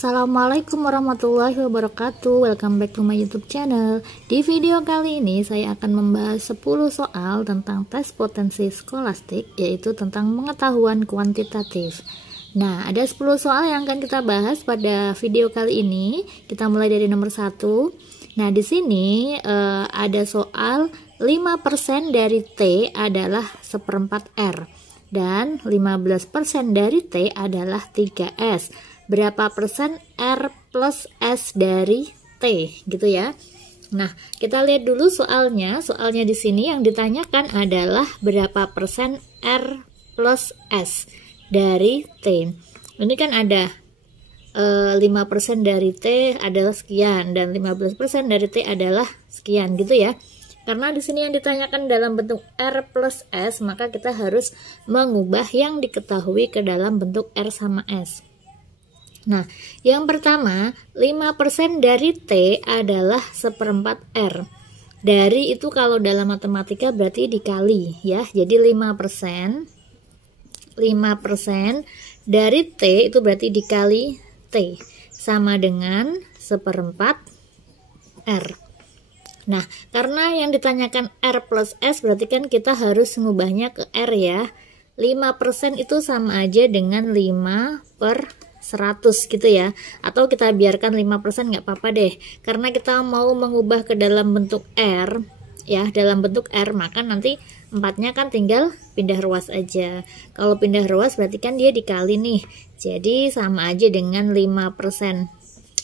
Assalamualaikum warahmatullahi wabarakatuh. Welcome back to my YouTube channel. Di video kali ini saya akan membahas 10 soal tentang tes potensi skolastik, yaitu tentang pengetahuan kuantitatif. Nah, ada 10 soal yang akan kita bahas pada video kali ini. Kita mulai dari nomor 1. Nah, di sini ada soal 5% dari T adalah 1/4 R dan 15% dari T adalah 3S. Berapa persen R plus S dari T, gitu ya. Nah, kita lihat dulu soalnya. Soalnya di sini yang ditanyakan adalah berapa persen R plus S dari T. Ini kan ada 5% dari T adalah sekian dan 15% dari T adalah sekian, gitu ya. Karena di sini yang ditanyakan dalam bentuk R plus S, maka kita harus mengubah yang diketahui ke dalam bentuk R sama S. Nah, yang pertama, 5% dari T adalah 1/4 R. Dari itu kalau dalam matematika berarti dikali ya. Jadi 5% dari T itu berarti dikali T sama dengan 1/4 R. Nah, karena yang ditanyakan R plus S berarti kan kita harus mengubahnya ke R ya. 5% itu sama aja dengan 5/100 gitu ya. Atau kita biarkan 5% nggak apa-apa deh. Karena kita mau mengubah ke dalam bentuk R ya, dalam bentuk R, maka nanti 4-nya kan tinggal pindah ruas aja. Kalau pindah ruas berarti kan dia dikali nih. Jadi sama aja dengan 5%.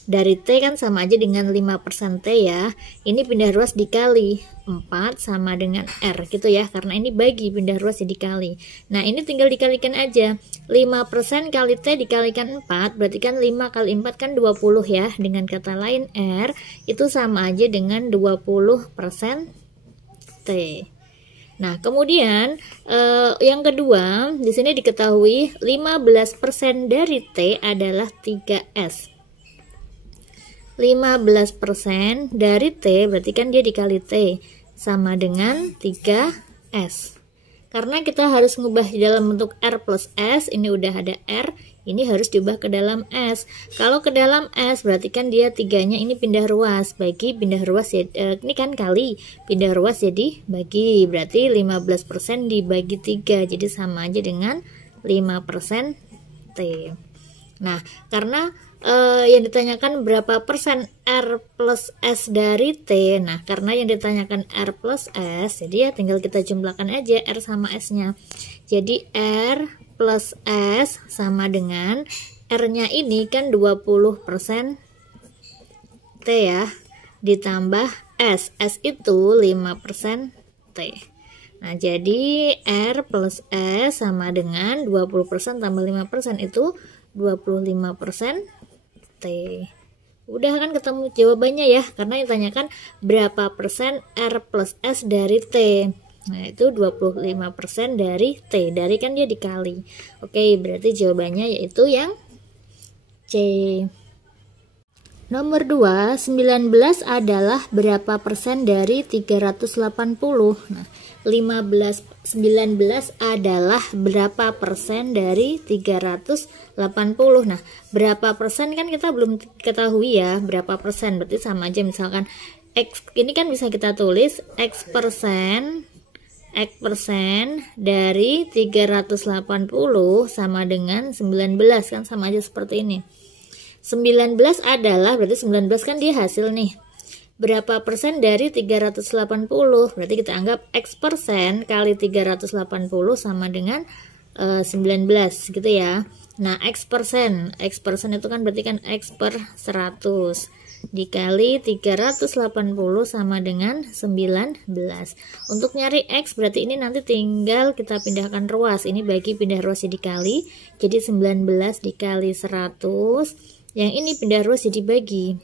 Dari T kan sama aja dengan 5% T ya. Ini pindah ruas dikali 4 sama dengan R gitu ya. Karena ini bagi, pindah ruas jadi dikali. Nah, ini tinggal dikalikan aja. 5% kali T dikalikan 4 berarti kan 5 kali 4 kan 20 ya. Dengan kata lain R itu sama aja dengan 20% T. Nah, kemudian yang kedua, di sini diketahui 15% dari T adalah 3S. 15% dari T berarti kan dia dikali T sama dengan 3S. Karena kita harus ngubah di dalam bentuk R plus S, ini udah ada R, ini harus diubah ke dalam S. Kalau ke dalam S berarti kan dia 3-nya ini pindah ruas, bagi pindah ruas ya, ini kan kali, pindah ruas jadi bagi, berarti 15% dibagi 3, jadi sama aja dengan 5% T. Nah, karena yang ditanyakan berapa persen R plus S dari T. Nah, karena yang ditanyakan R plus S, jadi ya tinggal kita jumlahkan aja R sama S-nya. Jadi R plus S sama dengan R-nya ini kan 20% T ya, ditambah S. S itu 5% T. Nah, jadi R plus S sama dengan 20% tambah 5% itu 25% T. Udah kan ketemu jawabannya ya, karena ditanyakan berapa persen R plus S dari T. Nah, itu 25% dari T. Dari kan dia dikali. Oke, berarti jawabannya yaitu yang C. Nomor 2, 19 adalah berapa persen dari 380? Nah, 19 adalah berapa persen dari 380? Nah, berapa persen kan kita belum ketahui ya, berapa persen, berarti sama aja misalkan X, ini kan bisa kita tulis X persen dari 380 sama dengan 19, kan sama aja seperti ini. 19 adalah, berarti 19 kan dia hasil nih. Berapa persen dari 380? Berarti kita anggap X persen kali 380 sama dengan 19 gitu ya. Nah, X persen itu kan berarti kan X per 100 dikali 380 sama dengan 19. Untuk nyari X berarti ini nanti tinggal kita pindahkan ruas. Ini bagi, pindah ruas jadi dikali. Jadi 19 dikali 100. Yang ini pindah ruas jadi bagi.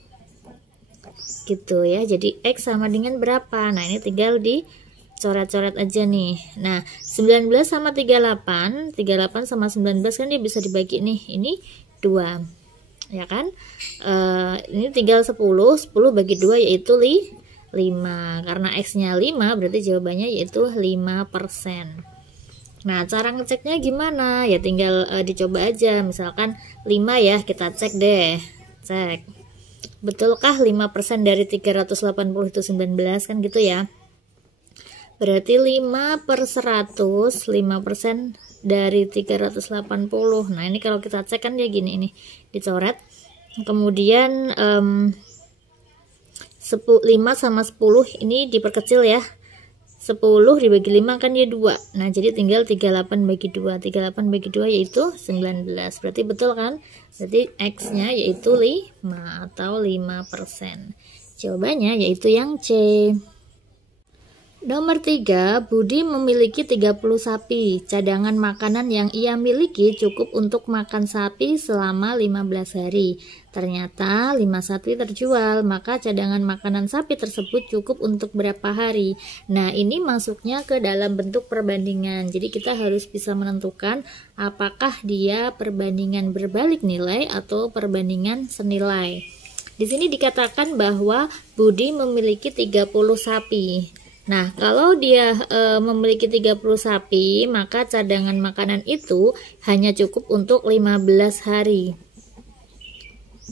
Gitu ya. Jadi X sama dengan berapa? Nah, ini tinggal dicoret-coret aja nih. Nah, 19 sama 38 sama 19 kan dia bisa dibagi nih. Ini 2. Ya kan? Ini tinggal 10 bagi 2 yaitu 5. Karena X-nya 5 berarti jawabannya yaitu 5%. Nah, cara ngeceknya gimana? Ya tinggal dicoba aja. Misalkan 5 ya, kita cek deh. cek. Betulkah 5% dari 380 itu 19? Kan gitu ya. Berarti 5/100, 5% dari 380. Nah, ini kalau kita cek kan dia gini, ini dicoret. Kemudian 5 sama 10 ini diperkecil ya. 10 dibagi 5 kan dia 2. Nah, jadi tinggal 38 bagi 2. 38 bagi 2 yaitu 19. Berarti betul kan? Berarti X-nya yaitu 5 atau 5%. Jawabannya yaitu yang C. Nomor 3, Budi memiliki 30 sapi. Cadangan makanan yang ia miliki cukup untuk makan sapi selama 15 hari. Ternyata 5 sapi terjual, maka cadangan makanan sapi tersebut cukup untuk berapa hari? Nah, ini masuknya ke dalam bentuk perbandingan. Jadi kita harus bisa menentukan apakah dia perbandingan berbalik nilai atau perbandingan senilai. Di sini dikatakan bahwa Budi memiliki 30 sapi. Nah, kalau dia memiliki 30 sapi, maka cadangan makanan itu hanya cukup untuk 15 hari.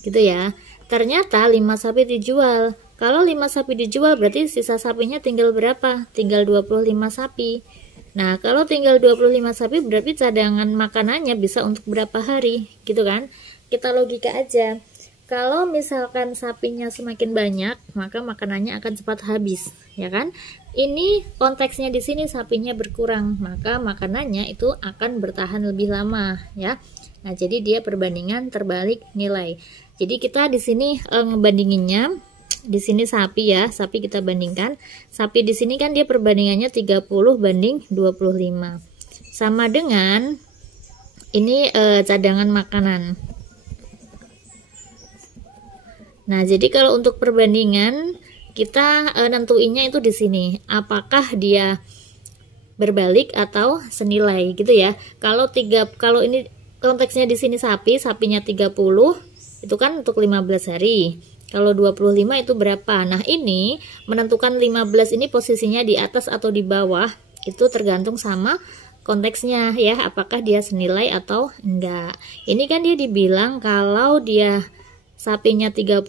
Gitu ya. Ternyata 5 sapi dijual. Kalau 5 sapi dijual, berarti sisa sapinya tinggal berapa? Tinggal 25 sapi. Nah, kalau tinggal 25 sapi, berarti cadangan makanannya bisa untuk berapa hari? Gitu kan? Kita logika aja. Kalau misalkan sapinya semakin banyak, maka makanannya akan cepat habis, ya kan? Ini konteksnya di sini sapinya berkurang, maka makanannya itu akan bertahan lebih lama, ya. Nah, jadi dia perbandingan terbalik nilai. Jadi kita di sini ngebandinginnya, di sini sapi ya, sapi kita bandingkan. Sapi di sini kan dia perbandingannya 30 banding 25. Sama dengan ini cadangan makanan. Nah, jadi kalau untuk perbandingan kita nentuinnya itu di sini. Apakah dia berbalik atau senilai gitu ya. Kalau ini konteksnya di sini sapinya 30 itu kan untuk 15 hari. Kalau 25 itu berapa? Nah, ini menentukan 15 ini posisinya di atas atau di bawah itu tergantung sama konteksnya ya, apakah dia senilai atau enggak. Ini kan dia dibilang kalau dia sapinya 30,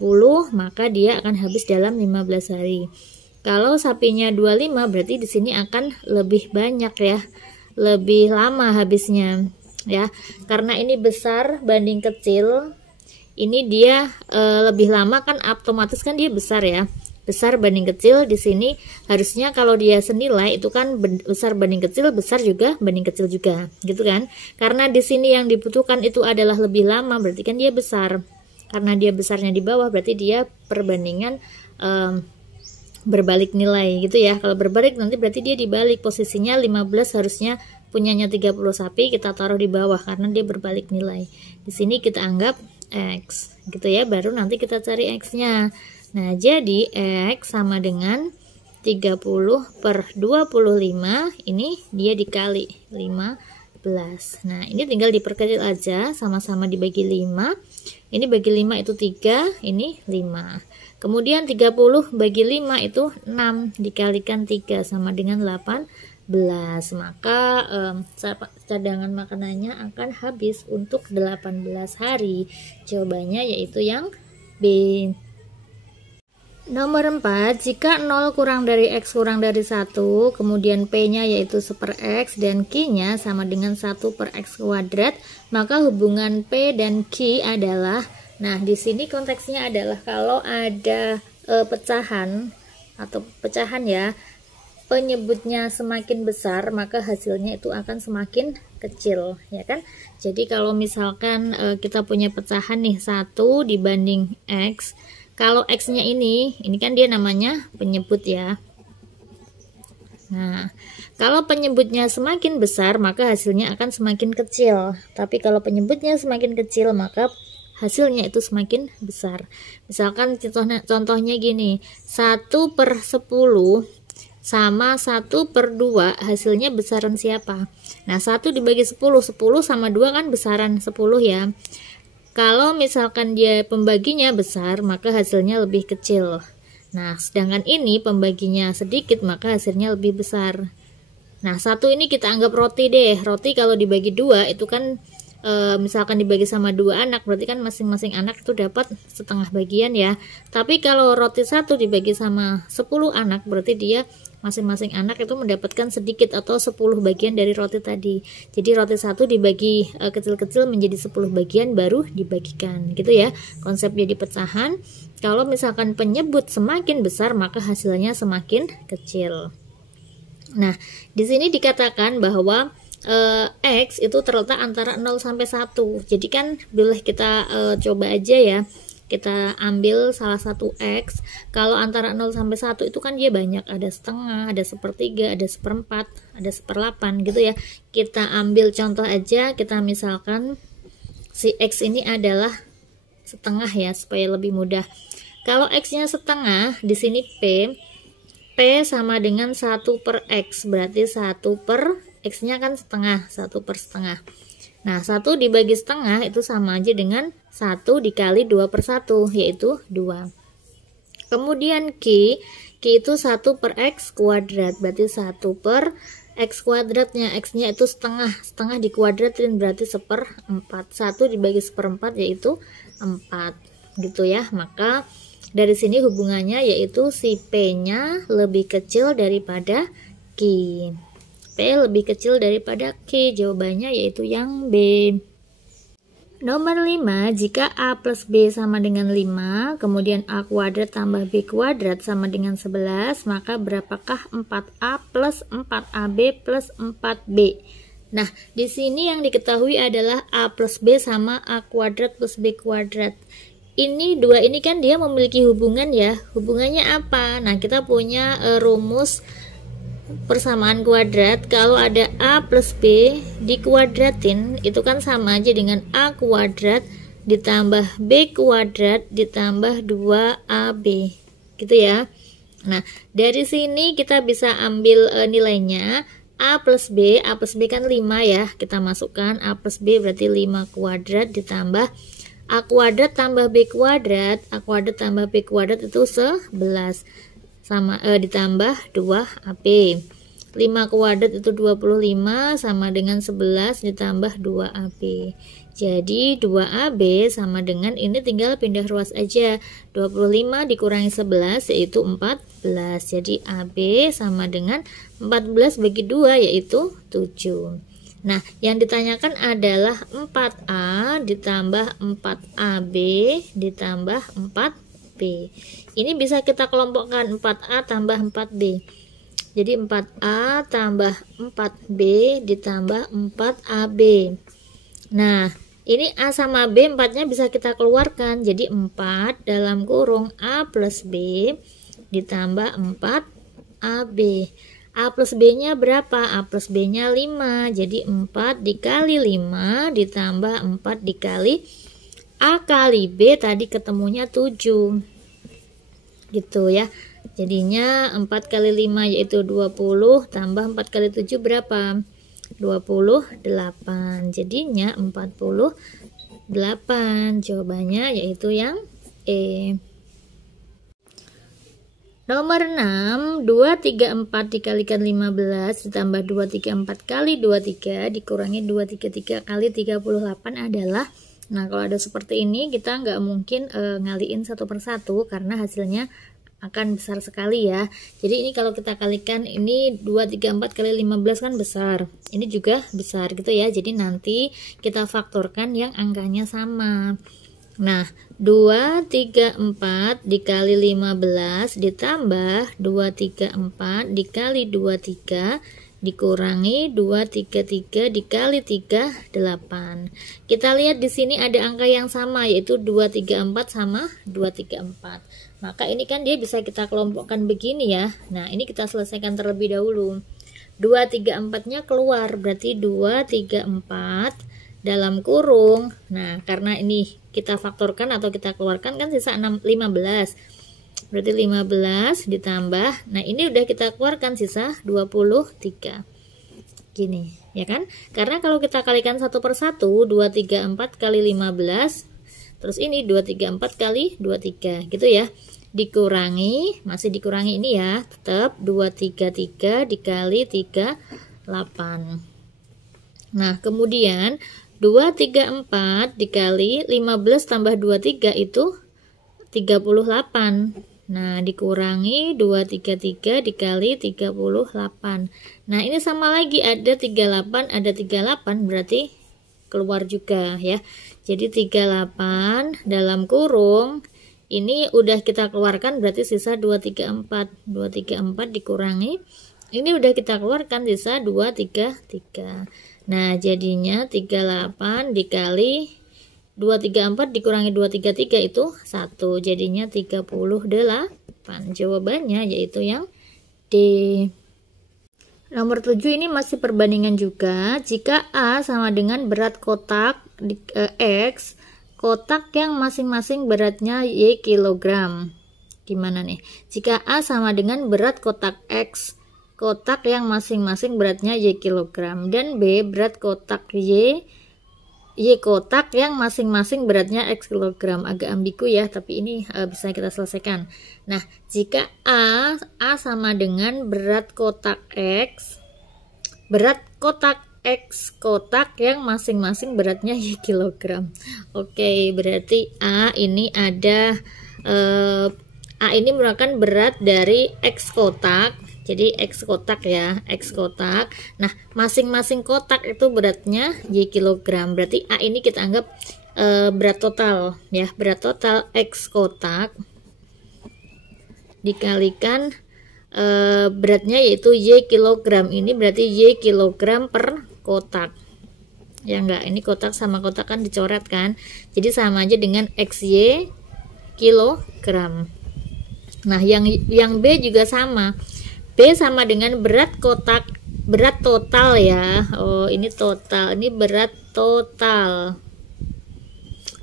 maka dia akan habis dalam 15 hari. Kalau sapinya 25, berarti di sini akan lebih banyak ya. Lebih lama habisnya ya. Karena ini besar banding kecil, ini dia lebih lama kan otomatis kan dia besar ya. Besar banding kecil di sini harusnya kalau dia senilai itu kan besar banding kecil, besar juga banding kecil juga, gitu kan? Karena di sini yang dibutuhkan itu adalah lebih lama, berarti kan dia besar. Karena dia besarnya di bawah, berarti dia perbandingan berbalik nilai gitu ya. Kalau berbalik nanti berarti dia dibalik, posisinya 15 harusnya punyanya 30 sapi, kita taruh di bawah karena dia berbalik nilai. Di sini kita anggap X gitu ya, baru nanti kita cari X-nya. Nah, jadi X sama dengan 30/25, ini dia dikali 15. Nah, ini tinggal diperkecil aja, sama-sama dibagi 5. Ini bagi 5 itu 3, ini 5. Kemudian 30 bagi 5 itu 6, dikalikan 3 sama dengan 18. Maka cadangan makanannya akan habis untuk 18 hari. Jawabannya yaitu yang B. Nomor 4, jika 0 kurang dari X kurang dari 1, kemudian P-nya yaitu 1/X dan Q-nya sama dengan 1/X kuadrat, maka hubungan P dan Q adalah, nah di sini konteksnya adalah kalau ada pecahan atau pecahan ya, penyebutnya semakin besar, maka hasilnya itu akan semakin kecil, ya kan? Jadi kalau misalkan kita punya pecahan nih 1 dibanding X, kalau X-nya ini kan dia namanya penyebut ya. Nah, kalau penyebutnya semakin besar, maka hasilnya akan semakin kecil. Tapi kalau penyebutnya semakin kecil, maka hasilnya itu semakin besar. Misalkan contohnya gini, 1/10 sama 1/2, hasilnya besaran siapa? Nah, 1 dibagi 10, 10 sama 2 kan besaran 10 ya. Kalau misalkan dia pembaginya besar, maka hasilnya lebih kecil. Nah, sedangkan ini pembaginya sedikit, maka hasilnya lebih besar. Nah, 1 ini kita anggap roti deh. Roti kalau dibagi 2 itu kan misalkan dibagi sama 2 anak, berarti kan masing-masing anak itu dapat setengah bagian ya. Tapi kalau roti 1 dibagi sama 10 anak, berarti dia masing-masing anak itu mendapatkan sedikit atau 10 bagian dari roti tadi. Jadi roti 1 dibagi kecil-kecil menjadi 10 bagian baru dibagikan, gitu ya. Konsep jadi pecahan. Kalau misalkan penyebut semakin besar, maka hasilnya semakin kecil. Nah, di sini dikatakan bahwa X itu terletak antara 0 sampai 1. Jadi kan boleh kita coba aja ya. Kita ambil salah satu X. Kalau antara 0 sampai 1 itu kan dia banyak, ada setengah, ada sepertiga, ada seperempat, ada seperlapan gitu ya. Kita ambil contoh aja, kita misalkan si X ini adalah setengah ya, supaya lebih mudah. Kalau X-nya setengah, di sini P sama dengan 1 per X, berarti 1 per X-nya kan setengah, 1 per setengah. Nah, 1 dibagi setengah itu sama aja dengan 1 dikali 2 per 1, yaitu 2. Kemudian Q itu 1 per X kuadrat, berarti 1 per X kuadratnya, X-nya itu setengah, setengah dikuadratin berarti 1/4. 1 dibagi 1/4 yaitu 4, gitu ya. Maka dari sini hubungannya yaitu si P-nya lebih kecil daripada Q. P lebih kecil daripada Q, jawabannya yaitu yang B. Nomor 5, jika A plus B sama dengan 5, kemudian A kuadrat tambah B kuadrat sama dengan 11, maka berapakah 4A plus 4AB plus 4B? Nah, di sini yang diketahui adalah A plus B sama A kuadrat plus B kuadrat. Ini dua ini kan dia memiliki hubungan ya. Hubungannya apa? Nah, kita punya rumus persamaan kuadrat. Kalau ada A plus B dikuadratin itu kan sama aja dengan A kuadrat ditambah B kuadrat ditambah 2AB, gitu ya. Nah, dari sini kita bisa ambil nilainya. A plus B kan 5 ya, kita masukkan A plus B berarti 5 kuadrat ditambah A kuadrat tambah B kuadrat, A kuadrat tambah B kuadrat itu 11 sama ditambah 2AB. 5 kuadrat itu 25 sama dengan 11 ditambah 2AB. Jadi 2AB sama dengan, ini tinggal pindah ruas aja, 25 dikurangi 11 yaitu 14. Jadi AB sama dengan 14 bagi 2 yaitu 7. Nah, yang ditanyakan adalah 4A ditambah 4AB ditambah 4B. Ini bisa kita kelompokkan 4A tambah 4B. Jadi 4A tambah 4B ditambah 4AB. Nah, ini A sama B 4-nya bisa kita keluarkan. Jadi 4 dalam kurung A plus B ditambah 4AB. A plus B-nya berapa? A plus B-nya 5. Jadi 4 dikali 5 ditambah 4 dikali A kali B tadi ketemunya 7. Gitu ya. Jadinya 4 kali 5 yaitu 20 tambah 4 kali 7 berapa? 28. Jadinya 48. Jawabannya yaitu yang E. Nomor 6, 234 dikalikan 15 ditambah 234 kali 23 dikurangi 233 kali 38 adalah, nah kalau ada seperti ini kita nggak mungkin ngaliin satu persatu karena hasilnya akan besar sekali ya. Jadi ini kalau kita kalikan, ini 234 kali 15 kan besar, ini juga besar gitu ya. Jadi nanti kita faktorkan yang angkanya sama. Nah, 234 dikali 15 ditambah 234 dikali 23 dikurangi 233 dikali 38. Kita lihat di sini ada angka yang sama yaitu 234 sama 234. Maka ini kan dia bisa kita kelompokkan begini ya. Nah, ini kita selesaikan terlebih dahulu. 234-nya keluar berarti 234 dalam kurung. Nah, karena ini kita faktorkan atau kita keluarkan kan sisa 15. Berarti 15 ditambah, nah ini udah kita keluarkan sisa 23. Gini, ya kan? Karena kalau kita kalikan satu per satu, 234 kali 15, terus ini 234 kali 23, gitu ya. Dikurangi, masih dikurangi ini ya, tetap 233 dikali 38. Nah, kemudian 234 dikali 15 tambah 23 itu 38. Nah, dikurangi 233 dikali 38. Nah, ini sama lagi, ada 38, ada 38, berarti keluar juga ya. Jadi 38 dalam kurung, ini udah kita keluarkan, berarti sisa 234. 234 dikurangi, ini udah kita keluarkan, sisa 233. Nah, jadinya 38 dikali 234 dikurangi 233 itu 1, jadinya 38. Jawabannya yaitu yang D. Nomor 7 ini masih perbandingan juga. Jika A sama dengan berat kotak X, kotak yang masing-masing beratnya Y kilogram. Gimana nih? Jika A sama dengan berat kotak X, kotak yang masing-masing beratnya Y kilogram, dan B berat kotak Y kotak yang masing-masing beratnya X kilogram. Agak ambigu ya, tapi ini bisa kita selesaikan. Nah, jika A sama dengan berat kotak X, kotak yang masing-masing beratnya Y kilogram. Oke, berarti A ini ada A ini merupakan berat dari X kotak. Jadi X kotak ya, X kotak. Nah, masing-masing kotak itu beratnya Y kilogram. Berarti A ini kita anggap berat total ya, berat total X kotak dikalikan beratnya yaitu Y kilogram. Ini berarti Y kilogram per kotak. Ya enggak, ini kotak sama kotak kan dicoret kan. Jadi sama aja dengan XY kilogram. Nah, yang B juga sama. B sama dengan berat kotak, berat total ya. Oh, ini total, ini berat total.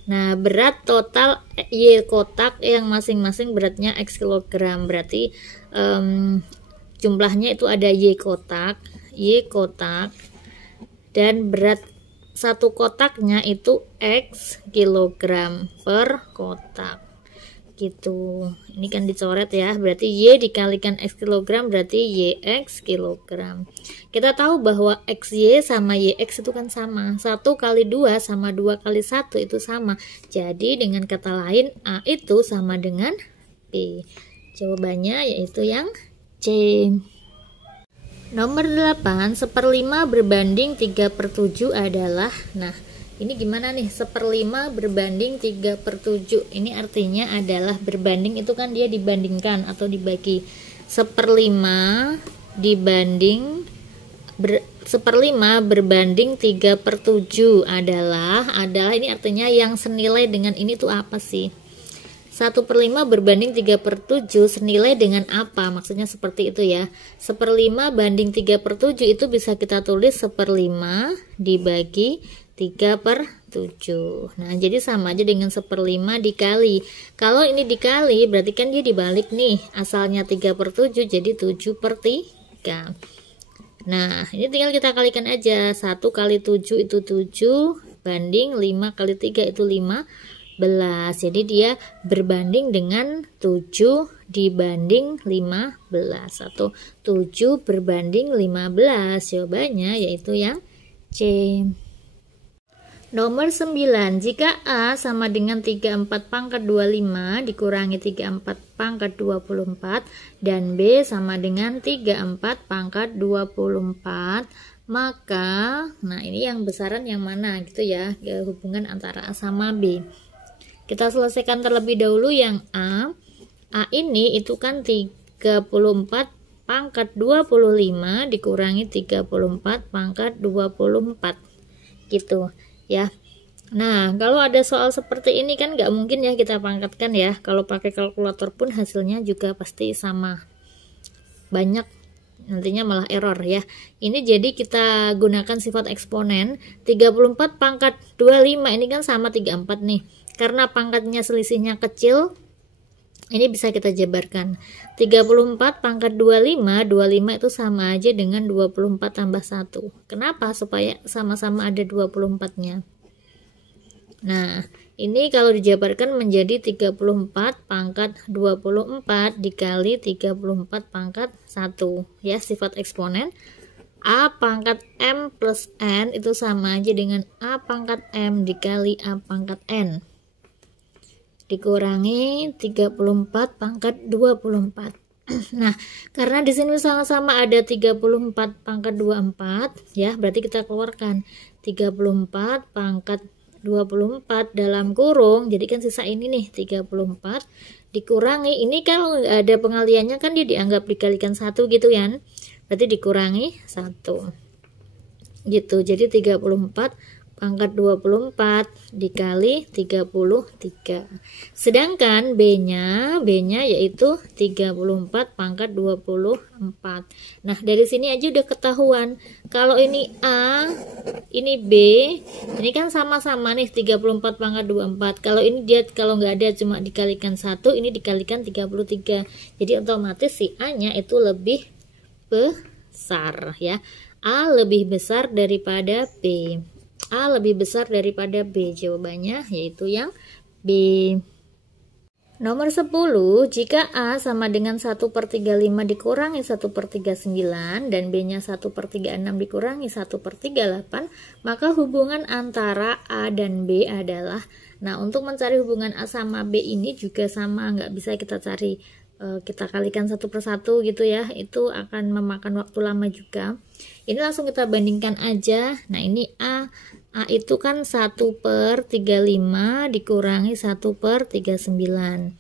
Nah, berat total Y kotak yang masing-masing beratnya X kilogram. Berarti jumlahnya itu ada Y kotak, dan berat satu kotaknya itu X kilogram per kotak. Gitu. Ini kan dicoret ya, berarti Y dikalikan X kilogram berarti YX kilogram. Kita tahu bahwa XY sama YX itu kan sama, 1 kali 2 sama 2 kali 1 itu sama. Jadi dengan kata lain A itu sama dengan B. Jawabannya yaitu yang C. Nomor 8, 1/5 berbanding 3/7 adalah, nah ini gimana nih, 1/5 berbanding 3/7. Ini artinya adalah berbanding itu kan dia dibandingkan atau dibagi. 1/5 dibanding 1/5 berbanding 3/7 adalah ini artinya yang senilai dengan ini tuh apa sih? 1/5 berbanding 3/7 senilai dengan apa? Maksudnya seperti itu ya. 1/5 banding 3/7 itu bisa kita tulis 1/5 dibagi 3/7. Nah, jadi sama aja dengan 1/5 dikali. Kalau ini dikali, berarti kan dia dibalik nih. Asalnya 3/7, jadi 7/3. Nah, ini tinggal kita kalikan aja. 1 kali 7 itu 7, banding 5 kali 3 itu 15. Jadi dia berbanding dengan 7 dibanding 15. Atau 7 berbanding 15. Jawabannya yaitu yang C. Nomor 9, jika A sama dengan 34 pangkat 25 dikurangi 34 pangkat 24 dan B sama dengan 34 pangkat 24, maka, nah ini yang besaran yang mana gitu ya, hubungan antara A sama B. Kita selesaikan terlebih dahulu yang A. A ini itu kan 34 pangkat 25 dikurangi 34 pangkat 24 gitu ya. Nah, kalau ada soal seperti ini kan nggak mungkin ya kita pangkatkan ya. Kalau pakai kalkulator pun hasilnya juga pasti sama, banyak nantinya malah error ya. Ini jadi kita gunakan sifat eksponen. 34 pangkat 25 ini kan sama 34 nih. Karena pangkatnya selisihnya kecil, ini bisa kita jabarkan. 34 pangkat 25 itu sama aja dengan 24 tambah 1. Kenapa? Supaya sama-sama ada 24-nya. Nah, ini kalau dijabarkan menjadi 34 pangkat 24 dikali 34 pangkat 1. Ya, sifat eksponen. A pangkat M plus N itu sama aja dengan A pangkat M dikali A pangkat N. Dikurangi 34 pangkat 24. Nah, karena di sini sama-sama ada 34 pangkat 24, ya, berarti kita keluarkan 34 pangkat 24 dalam kurung, jadi kan sisa ini nih 34 dikurangi, ini kalau nggak ada pengaliannya kan dia dianggap dikalikan 1 gitu ya, berarti dikurangi 1 gitu, jadi 34 pangkat 24 dikali 33. Sedangkan B-nya yaitu 34 pangkat 24. Nah, dari sini aja udah ketahuan. Kalau ini A, ini B, ini kan sama-sama nih 34 pangkat 24. Kalau ini dia kalau nggak ada cuma dikalikan 1, ini dikalikan 33. Jadi otomatis si A-nya itu lebih besar ya. A lebih besar daripada B. A lebih besar daripada B. Jawabannya yaitu yang B. Nomor 10, jika A sama dengan 1/35 dikurangi 1/39 dan B-nya 1/36 dikurangi 1/38, maka hubungan antara A dan B adalah, nah untuk mencari hubungan A sama B ini juga sama, nggak bisa kita cari kita kalikan 1/1 gitu ya, itu akan memakan waktu lama juga. Ini langsung kita bandingkan aja. Nah ini A itu kan 1/35 dikurangi 1/39.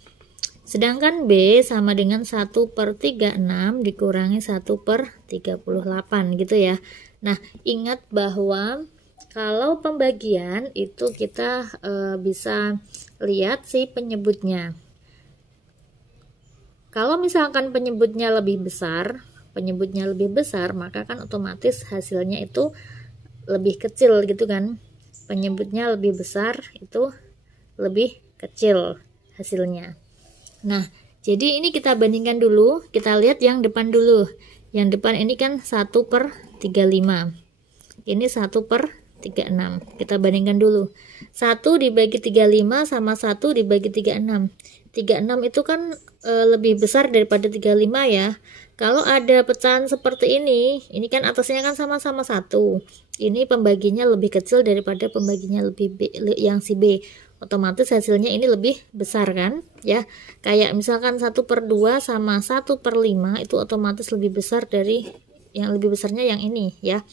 Sedangkan B sama dengan 1/36 dikurangi 1/38 gitu ya. Nah ingat bahwa kalau pembagian itu kita bisa lihat si penyebutnya. Kalau misalkan penyebutnya lebih besar, maka kan otomatis hasilnya itu lebih kecil gitu kan. Penyebutnya lebih besar itu lebih kecil hasilnya. Nah, jadi ini kita bandingkan dulu, kita lihat yang depan dulu. Yang depan ini kan 1/35. Ini 1/36. Kita bandingkan dulu. 1 dibagi 35 sama 1 dibagi 36. 36 itu kan lebih besar daripada 35 ya. Kalau ada pecahan seperti ini kan atasnya kan sama-sama 1. Ini pembaginya lebih kecil daripada pembaginya lebih B, yang si B. Otomatis hasilnya ini lebih besar kan ya. Kayak misalkan 1/2 sama 1/5 itu otomatis lebih besar dari yang lebih besarnya yang ini ya.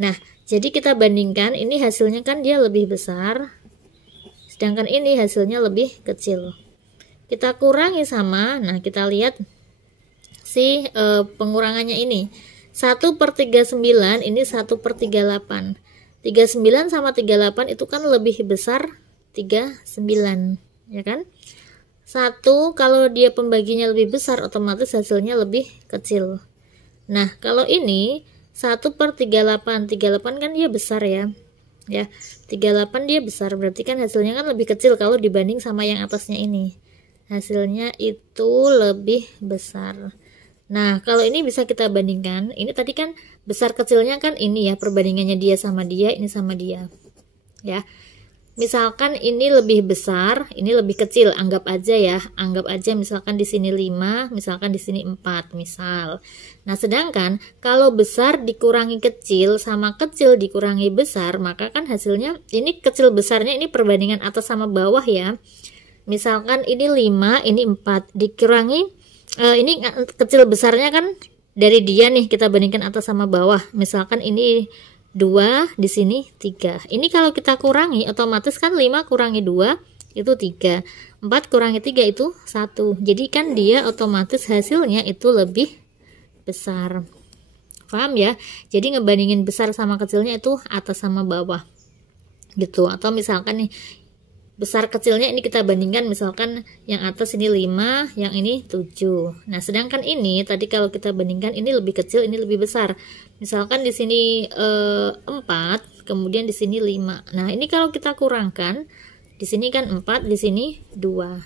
Nah, jadi kita bandingkan, ini hasilnya kan dia lebih besar, sedangkan ini hasilnya lebih kecil. Kita kurangi sama, nah kita lihat si pengurangannya ini 1/39, ini 1/38. 39 sama 38 itu kan lebih besar 39 ya kan. 1 kalau dia pembaginya lebih besar otomatis hasilnya lebih kecil. Nah kalau ini 1/38, 38 kan dia besar ya. 38 dia besar, berarti kan hasilnya kan lebih kecil kalau dibanding sama yang atasnya ini. Hasilnya itu lebih besar. Nah, kalau ini bisa kita bandingkan. Ini tadi kan besar kecilnya kan ini ya, perbandingannya dia sama dia, ini sama dia. Ya. Misalkan ini lebih besar, ini lebih kecil, anggap aja ya. Anggap aja misalkan di sini 5, misalkan di sini 4, misal. Nah, sedangkan kalau besar dikurangi kecil sama kecil dikurangi besar, maka kan hasilnya ini kecil besarnya ini perbandingan atas sama bawah ya. Misalkan ini 5, ini 4 dikurangi ini kecil besarnya kan dari dia nih, kita bandingkan atas sama bawah. Misalkan ini 2, di sini 3. Ini kalau kita kurangi otomatis kan 5 kurangi 2 itu 3. 4 kurangi 3 itu 1. Jadi kan dia otomatis hasilnya itu lebih besar. Paham ya? Jadi ngebandingin besar sama kecilnya itu atas sama bawah. Gitu. Atau misalkan nih besar kecilnya ini kita bandingkan, misalkan yang atas ini 5, yang ini 7. Nah, sedangkan ini tadi kalau kita bandingkan ini lebih kecil, ini lebih besar. Misalkan di sini 4, kemudian di sini 5. Nah, ini kalau kita kurangkan, di sini kan 4, di sini 2.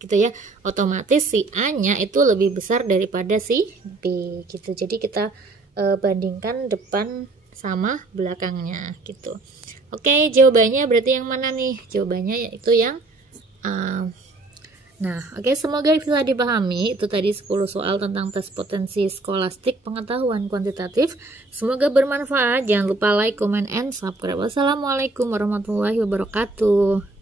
Gitu ya. Otomatis si A-nya itu lebih besar daripada si B gitu. Jadi kita bandingkan depan sama belakangnya gitu. Oke, jawabannya berarti yang mana nih? Jawabannya yaitu yang A. Nah, oke, semoga bisa dipahami. Itu tadi 10 soal tentang tes potensi skolastik pengetahuan kuantitatif. Semoga bermanfaat. Jangan lupa like, comment, and subscribe. Wassalamualaikum warahmatullahi wabarakatuh.